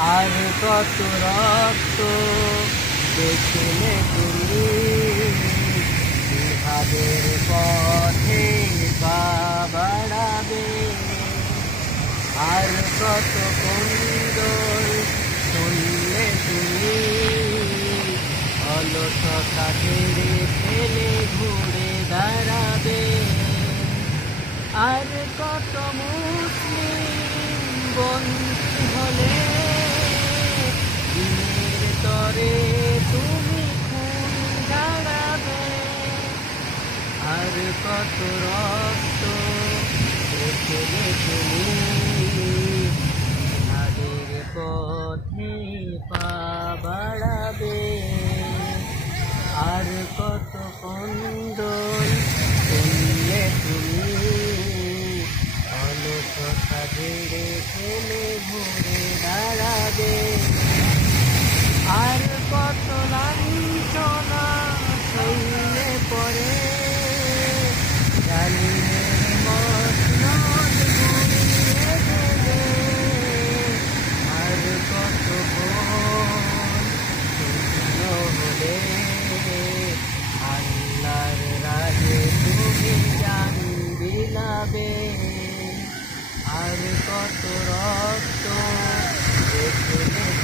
আর কত রক্ত দেখলে তুমি জিহাদের পথে পা বাড়াবে। আর কত কুন্দর শুনলে তুমি অলসতা ছেড়ে ফেলে ঘুরে দাঁড়াবে। আর কত মুসলিম বন্দী হলে দিনের তরে তুমি খুন ঝাড়াবে। আর কত রক্ত দেখলে তুমি জিহাদের পথে পা বাড়াবে। আর কত কন্দল শুনলে তুমি অলসতা ঝেড়ে ফেলে ঘুরে দাঁড়াবে। আর কত লাঞ্ছনা সইলে পরে জালিমের মসনদ ঘুরিয়ে দেবে। আর কত শূন্য হলে আল্লাহর রাজে তুমি জান বিলাবে। আর কত রক্ত দেখলে